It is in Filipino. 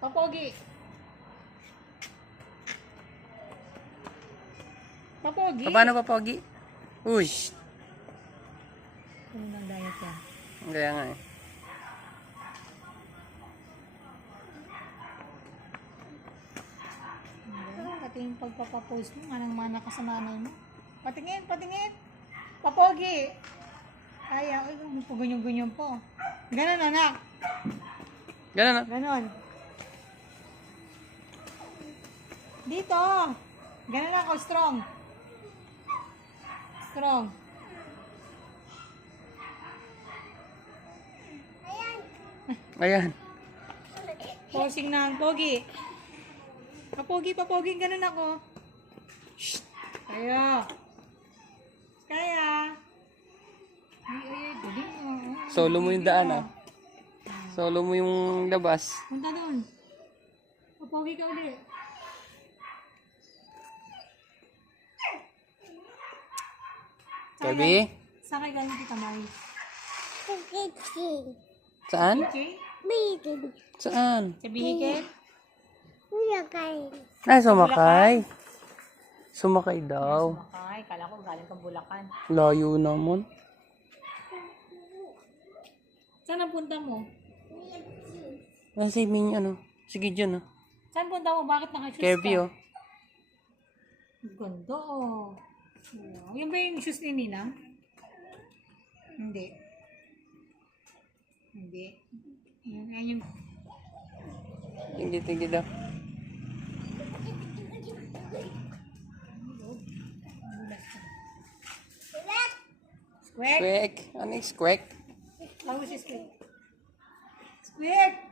Papogi. Papogi. Paano pa, Pogi? Uy! Ano nang diet yan? Kaya nga eh. Pati yung pagpapapost mo, manang-mana ka sa nanay mo. Patingin, patingin. Papogi. Ay, ganyan-ganyan po. Ganon, anak. Ganun na. Ganon. Dito. Ganon ako, strong. Strong. Ayan. Posing na ang pogi. Papogi, papogi. Ganon ako. Shh. Kaya. Kaya. Ay, galing mo. Solo mo yung daan ah. Solo mo yung labas. Punta doon. Papogi ka ulit. Gabi? Saan kayo galing kita, Mari? Saan? Okay? Saan? Sa Bihigin? Ay, sumakay. Sumakay daw. Sumakay. Kala ko galing kang Bulacan. Layo naman. Saan ang punta mo? Nasa Ming ano? Sige dyan ah. Saan punta mo? Bakit naka-shoes Kirby ka? oh. Ganda oh. Yan ba yung shoes ni Nina? Hindi. Hindi. Yan yung... Tinggi daw. Square? Squeak. Ano yung squeak? How is it square? Square!